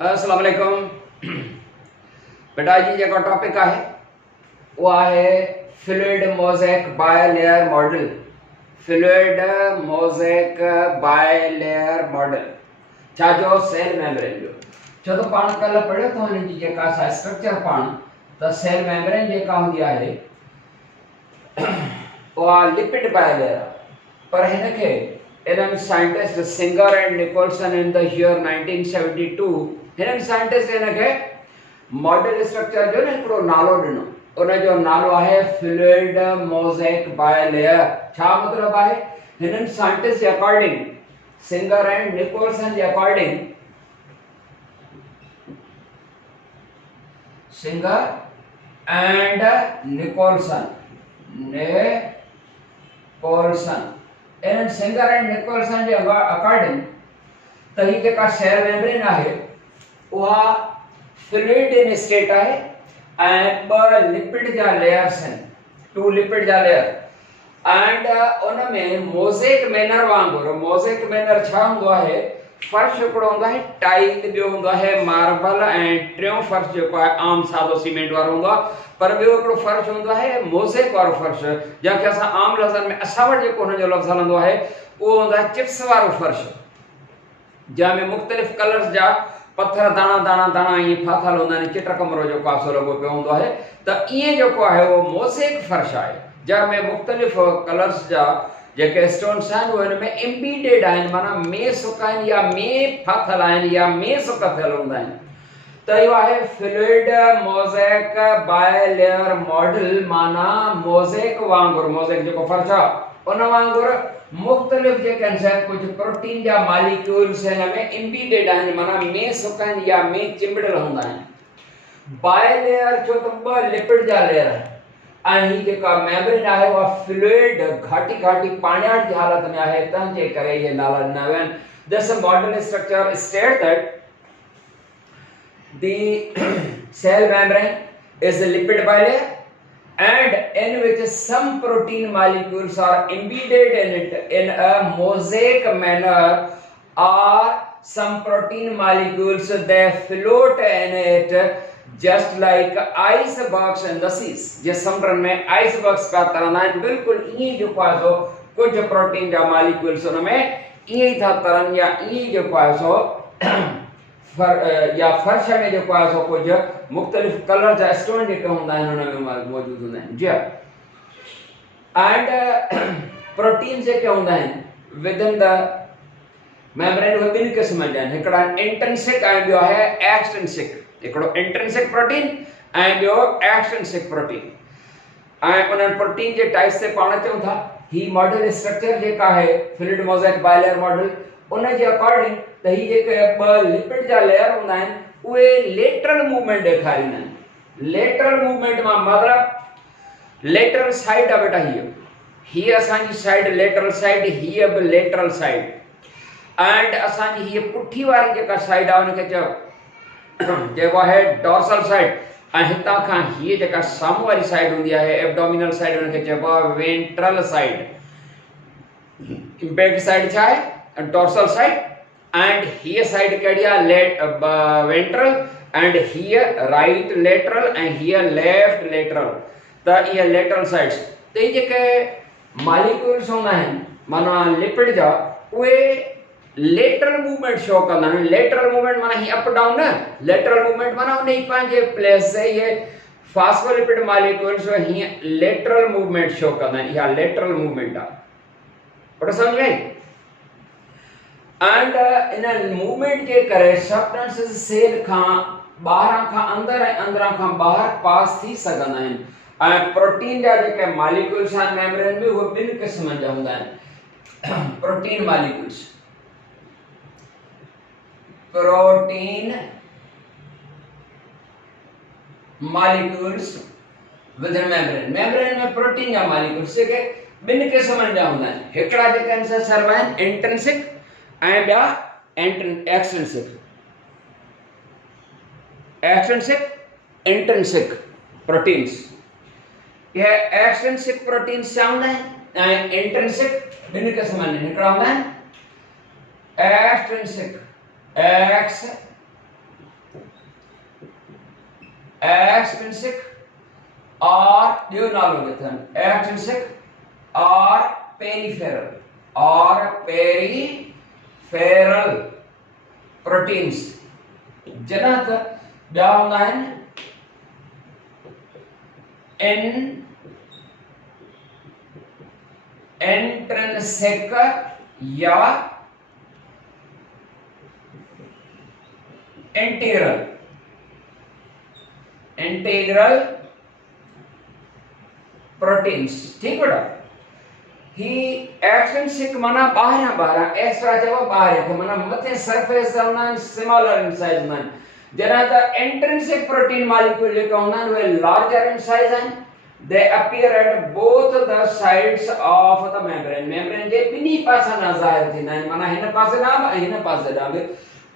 अस्सलाम वालेकुम। बेटा जी जेको टॉपिक आहे वो आहे fluid mosaic bilayer model. Fluid mosaic bilayer model छा जो सेल मेम्ब्रेन जो छो तो पाण कल पढ़ियो तो हिन जी जेका सा स्ट्रक्चर पाण त सेल मेम्ब्रेन जेका हुंदी आहे वो लिपिड बायलेयर पर हिन खे इन्हनि scientist Singer and Nicolson in the year 1972 हिननि साइंटिस्ट हिन खे मॉडल स्ट्रक्चर जो न हिकिड़ो नालो ॾिनो। उन जो नालो आहे फ्लूइड मोज़ेक बायलेयर। छा मतिलबु आहे? हिननि साइंटिस्ट जे अकॉर्डिंग सिंगर एंड निकोलसन जे अकॉर्डिंग सिंगर एंड निकोलसन इन्हनि सिंगर एंड निकोलसन जे अकॉर्डिंग त ही जेका सेल मेम्ब्रेन आहे उहा फ्लूइड इन स्टेट आहे ऐं ॿ लिपिड जा लेयर्स आहिनि, 2 लिपिड जा लेयर एंड उन में मोज़ेक मैनर वांगुरु मोज़ेक मैनर छा हूंदो आहे? फर्श हिकिड़ो हूंदो आहे टाइल, ॿियो हूंदो आहे मार्बल ऐं टियों फर्श जेको आहे आम सादो सीमेंट वारो हूंदो आहे। पर ॿियो हिकिड़ो फर्श हूंदो आहे मोज़ेक वारो फर्श जंहिंखे असां आम लफ़्ज़नि में असां वटि जेको हुनजो लफ़्ज़ हलंदो आहे उहो हूंदो आहे चिप्स वारो फर्श, जंहिंमें मुख़्तलिफ़ कलर्स जा पत्थर दाणा दाणा दाणा ईअं फाथल हूंदा आहिनि, चिट कमरो जेको आहे सो लॻो पियो हूंदो आहे। त ईअं जेको आहे उहो मोज़ेक फर्श आहे जंहिंमें मुख़्तलिफ़ कलर्स जा जेके स्टोन्स आहिनि उहे हिन में एम्बीडेड आहिनि, माना में सुक आहिनि या में फाथल आहिनि या में सुक थियल हूंदा आहिनि। त इहो आहे फ्लूइड मोज़ेक बायलेयर मॉडल, माना मोज़ेक वांगुरु मोज़ेक जेको फर्श आहे उन वांगुरु मुख़्तलिफ़ जेके आहिनि कुझु प्रोटीन जा मॉलिक्यूल्स हिन में एम्बीडेड आहिनि, माना में सुक आहिनि या में चिंबड़ियल हूंदा आहिनि। बायलेयर छो त ॿ लिपिड जा लेयर आहिनि ऐं ही जेका मेम्ब्रेन आहे उहा फ्लूइड घाटी घाटी पाणियाट जी हालत में आहे, तंहिंजे करे इहे नाला ॾिना विया आहिनि। This model structure state that the cell membrane is a lipid bilayer and in which some protein molecules are embedded in it in a mosaic manner, or some protein molecules they float in it just like icebergs in the seas। जे समुंडनि में icebergs पिया तरंदा आहिनि बिल्कुलु ईअं जेको आहे सो कुझु protein जा molecules उन में ईअं ई था तरनि या ईअं जेको आहे सो या फर्श में जेको आहे सो कुझु मुख़्तलिफ़ कलर जा स्टोन जेके हूंदा आहिनि हुन में मौजूदु हूंदा आहिनि। जी एंड प्रोटीन जेके हूंदा आहिनि विद इन द मेम्ब्रेन उहे ॿिनि क़िस्मनि जा आहिनि, हिकिड़ा इंट्रिंसिक ऐं ॿियो आहे एक्सट्रिंसिक। हिकिड़ो इंट्रिंसिक प्रोटीन ऐं ॿियो एक्सट्रिंसिक प्रोटीन। ऐं उन्हनि प्रोटीन जे टाइप्स ते पाण चऊं था ही मॉडल स्ट्रक्चर जेका आहे फ्लूइड मोज़ेक बायलेयर मॉडल उन जे अकॉर्डिंग त ही जेके ॿ लिपिड जा लेयर हूंदा आहिनि उहे लेटरल मूवमेंट ॾेखारींदा आहिनि। लेटरल मूवमेंट मां मतिलबु लेटरल साइड आहे बेटा, हीअ असांजी साइड लेटरल साइड, हीअ बि लेटरल साइड एंड असांजी हीअ पुठी वारी जेका साइड आहे उनखे चइबो आहे डॉर्सल साइड ऐं हितां खां हीअ जेका साम्हूं वारी साइड हूंदी आहे एब्डोमिनल साइड उनखे चइबो आहे वेंट्रल साइड। बैक साइड छा आहे? डॉर्सल साइड एंड हीअ साइड कहिड़ी आहे? वेंट्रल एंड हीअ राइट लेटरल ऐं हीअ लेफ्ट लेटरल। त इहे लेटरल साइड्स त इहे जेके मॉलिक्यूल्स हूंदा आहिनि माना लिपिड जा उहे लेटरल मूवमेंट शो कंदा आहिनि। लेटरल मूवमेंट माना ही अप डाउन न, लेटरल मूवमेंट माना उन ई पंहिंजे प्लेस से ये फास्फोलिपिड मॉलिक्यूल्स हीअं लेटरल मूवमेंट शो कंदा आहिनि। इहा लेटरल मूवमेंट आहे, पर समझ में। एंड इन मूवमेंट जे करे सब्सटेंसेस सेल खां ॿाहिरां खां अंदर ऐं अंदरां खां ॿाहिरि पास थी सघंदा आहिनि ऐं प्रोटीन जा जेके मॉलिक्यूल्स आहिनि मेम्ब्रेन में उहे ॿिनि क़िस्मनि जा हूंदा आहिनि। Protein molecules with in membrane. Membrane में प्रोटीन जा मॉलिक्यूल्स जेके ॿिनि क़िस्मनि जा हूंदा आहिनि, हिकिड़ा जेके आहिनि सर्व आहिनि इंट्रिंसिक ऐं ॿिया एक्सट्रिंसिक। एक्सट्रिंसिक इंट्रिंसिक प्रोटीन्स, ये एक्सट्रिंसिक प्रोटीन्स छा हूंदा आहिनि ऐं इंट्रिंसिक ॿिनि क़िस्मनि आहिनि। हिकिड़ा हूंदा आहिनि एक्सट्रिंसिक एक्स एक्सट्रिंसिक और ॿियो नालो लिखनि एक्सट्रिंसिक और पेरीफेरल प्रोटीन्स जना त ॿिया हूंदा आहिनि इंट्रिंसिक या इंटीग्रल प्रोटीन्स। ठीक बेटा, ही एक्सट्रिंसिक माना ॿाहिरां एक्स्ट्रा चइबो ॿाहिरि खे माना मथे सरफेस हूंदा आहिनि स्मॉलर इन साइज हूंदा आहिनि, जॾहिं त इंट्रिंसिक प्रोटीन मॉलिक्यूल जेके हूंदा आहिनि उहे लार्जर इन साइज आहिनि। They appear at both the sides of the membrane जे ॿिन्ही पासनि ॾांहुं ज़ाहिर थींदा आहिनि, माना हिन पासे ॾांहुं ऐं हिन पासे ॾांहुं बि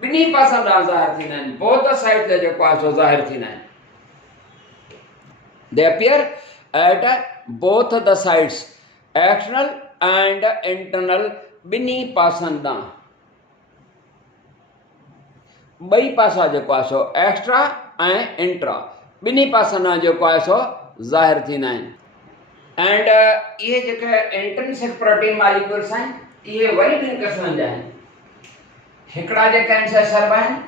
ॿिन्ही पासनि ॾांहुं ज़ाहिर थींदा आहिनि, बोथ द साइड ते जेको आहे सो ज़ाहिर थींदा आहिनि। They appear at both the sides external and internal ॿिन्ही पासनि ॾांहुं ॿई पासा जेको आहे सो एक्स्ट्रा ऐं इंट्रा ॿिन्ही पासनि ॾांहुं जेको आहे सो ज़ाहिर थींदा आहिनि। एंड इहे जेके इंट्रिंसिक प्रोटीन मॉलिक्यूल्स आहिनि इहे वरी ॿिनि क़िस्मनि जा आहिनि। हिकिड़ा जेके आहिनि से सर्व आहिनि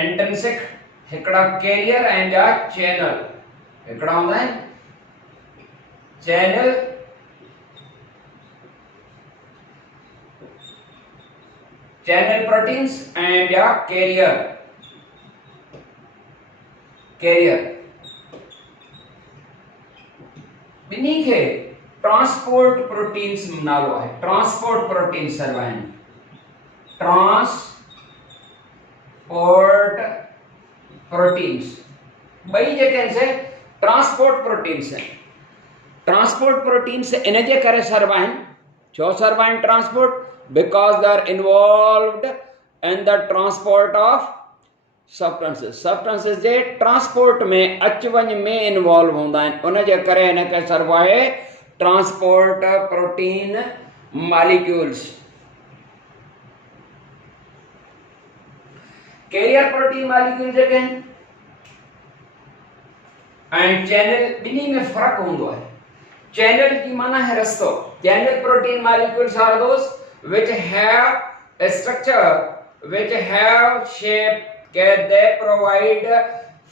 इंट्रिंसिक, हिकिड़ा कैरियर ऐं ॿिया चैनल। हिकिड़ा हूंदा आहिनि चैनल प्रोटीन्स ऐं ॿिया कैरियर। ॿिन्ही खे ट्रांसपोर्ट प्रोटीन्स नालो आहे, ट्रांसपोर्ट प्रोटीन सर्व आहिनि। ट्रांसपोर्ट प्रोटीन्स ॿई जेके आहिनि से ट्रांसपोर्ट प्रोटीन्स आहिनि। ट्रांसपोर्ट प्रोटीन्स इन जे करे सर्व आहिनि, छो सर्व आहिनि transport? Because they are involved in the transport of substances जे ट्रांसपोर्ट में अच वञ में इन्वॉल्व हूंदा आहिनि, उन जे करे हिन खे सर्व आहे transport protein molecules. Carrier protein molecule जेके आहिनि ऐं चैनल ॿिन्ही में फ़र्क़ु हूंदो आहे। चैनल की माना है रस्तो। Channel protein molecules are those which have a structure, which have shape, they provide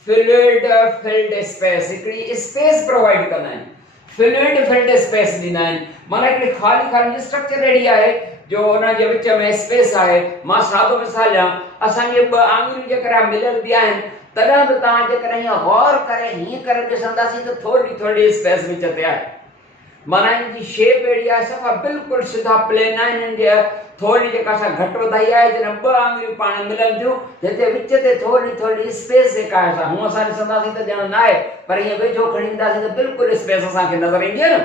fluid filled space, हिकिड़ी स्पेस प्रोवाइड कंदा आहिनि, fluid filled space ॾींदा आहिनि, माना हिकिड़ी ख़ाली स्ट्रक्चर अहिड़ी आहे जो हुन जे विच में स्पेस आहे। मां सादो मिसाल ॾियां, असांजे ॿ आङुरियूं जेकॾहिं मिलियल बि आहिनि तॾहिं बि तव्हां जेकॾहिं हीअं गौर करे हीअं करे ॾिसंदासीं त थोरी स्पेस विच ते आहे, माना इनकी शेप अहिड़ी आहे सफ़ा बिल्कुलु सिधा प्लेन आहिनि। इन जे थोरी जेका असां घटि वधाई आहे जॾहिं ॿ आङुरियूं पाण मिलनि थियूं हिते विच ते थोरी स्पेस जेका आहे हूअं असां ॾिसंदासीं त ॼण न आहे, पर ईअं वेझो खणी ईंदासीं त बिल्कुलु स्पेस असांखे नज़र ईंदी आहे न।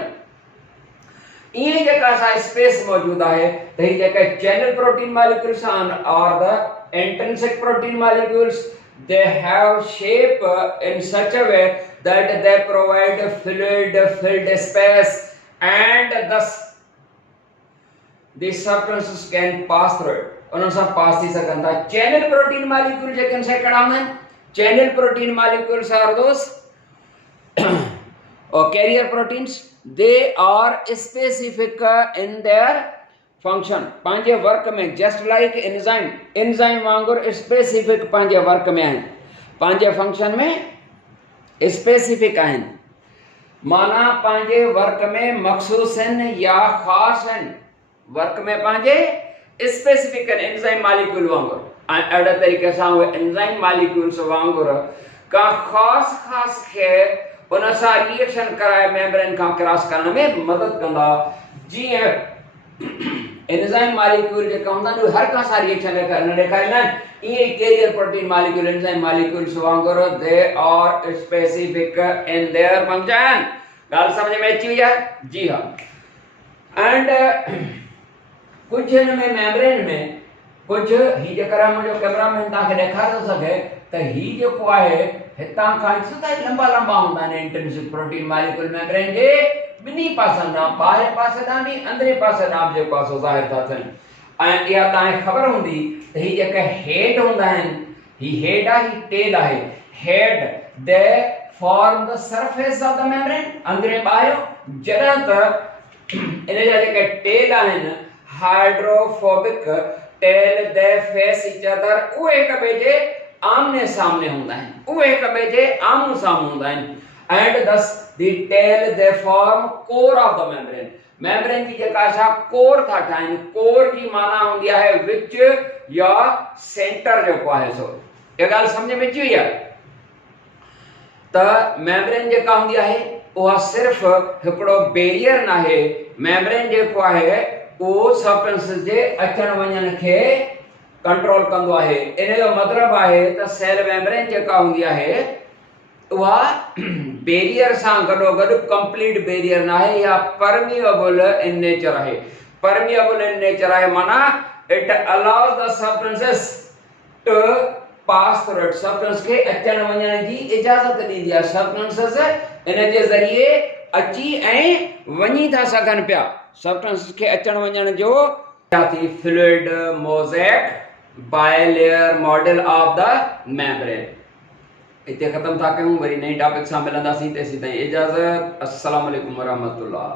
ईअं जेका असां स्पेस मौजूदु आहे त हीअ जेके चैनल प्रोटीन मॉलिक्यूल्स आहिनि और the intrinsic protein molecules they have shape in such a way that they provide fluid filled space and thus the substances can pass through it, उन सां पास थी सघनि था। चैनल प्रोटीन मॉलिक्यूल जेके से कहिड़ा हूंदा आहिनि? Channel protein molecules are those or carrier proteins, they are specific in their function, पंहिंजे वर्क में, जस्ट लाइक एंजाइम वांगुरु स्पेसिफिक पंहिंजे वर्क में आहिनि, पंहिंजे फंक्शन में स्पेसिफिक आहिनि, माना पंहिंजे वर्क में मखसूस आहिनि या ख़ासि आहिनि, वर्क में पंहिंजे स्पेसिफिक आहिनि एंजाइम मॉलिक्यूल वांगुरु। ऐं अहिड़े तरीक़े सां उहे एंजाइम मॉलिक्यूल्स वांगुरु का ख़ासि खे उन सां रिएक्शन कराए मेम्ब्रेन खां क्रॉस करण में मदद कंदा। जीअं एंजाइम मॉलिक्यूल जेका हूंदा आहिनि उहे हर का सां रिएक्शन न ॾेखारींदा आहिनि, ईअं ई carrier protein molecule enzyme molecules वांगुरु they are specific in their function. ॻाल्हि सम्झ में अची वई आहे? जी हा। एंड कुझु हिन में मेम्ब्रेन में कुझु ही जेकॾहिं मुंहिंजो कैमरामैन तव्हांखे ॾेखारे थो सघे त ही जेको आहे हितां खां सिधा लंबा हूंदा आहिनि इंट्रिंसिक प्रोटीन मॉलिक्यूल मेम्ब्रेन जे ॿिन्ही पासनि ॾांहुं, ॿाहिरि पासे ॾांहुं बि अंदरे पासे ॾांहुं जेको आहे सो ज़ाहिर था थियनि। ऐं इहा तव्हांखे ख़बर हूंदी त ही जेके हेड हूंदा आहिनि, ही हेड आहे, ही टेल आहे। head they form the surface of the membrane अंदरे ॿाहिरियों जॾहिं त इन जा जेके टेल आहिनि hydrophobic tell they face each other उहे हिक ॿिए जे आमने सामने हूंदा आहिनि उहे हिक ॿिए जे आम्हूं साम्हूं हूंदा आहिनि and thus the tail they form core of the membrane membrane जी जेका छा कोर था ठाहिनि कोर जी माना हूंदी आहे विच या सेंटर जेको आहे सो ये ॻाल्हि सम्झ में अची वई आहे त मेम्ब्रेन जेका हूंदी आहे उहा सिर्फ़ हिकिड़ो बैरियर न आहे मेम्ब्रेन जेको आहे उहो सबस्टेंस जे अचण वञण खे कंट्रोल कंदो आहे इन जो मतिलबु आहे त सेल मेम्ब्रेन जेका हूंदी आहे उहा बैरियर सां गॾोगॾु कंप्लीट बैरियर न आहे या परमिएबल इन नेचर आहे परमिएबल इन नेचर आहे माना it allows the substances to pass through it substance खे अचण वञण जी इजाज़त ॾींदी आहे सबस्टेंसेस इन जे ज़रिए अची ऐं वञी था सघनि पिया सबस्टेंस खे अचण वञण जो fluid mosaic bilayer model of the membrane इते ख़त्म था कयूं वरी नई टॉपिक सां मिलंदासीं तेसीं ताईं इजाज़त अस्सलाम वालेकुम वरहमतुल्लाह।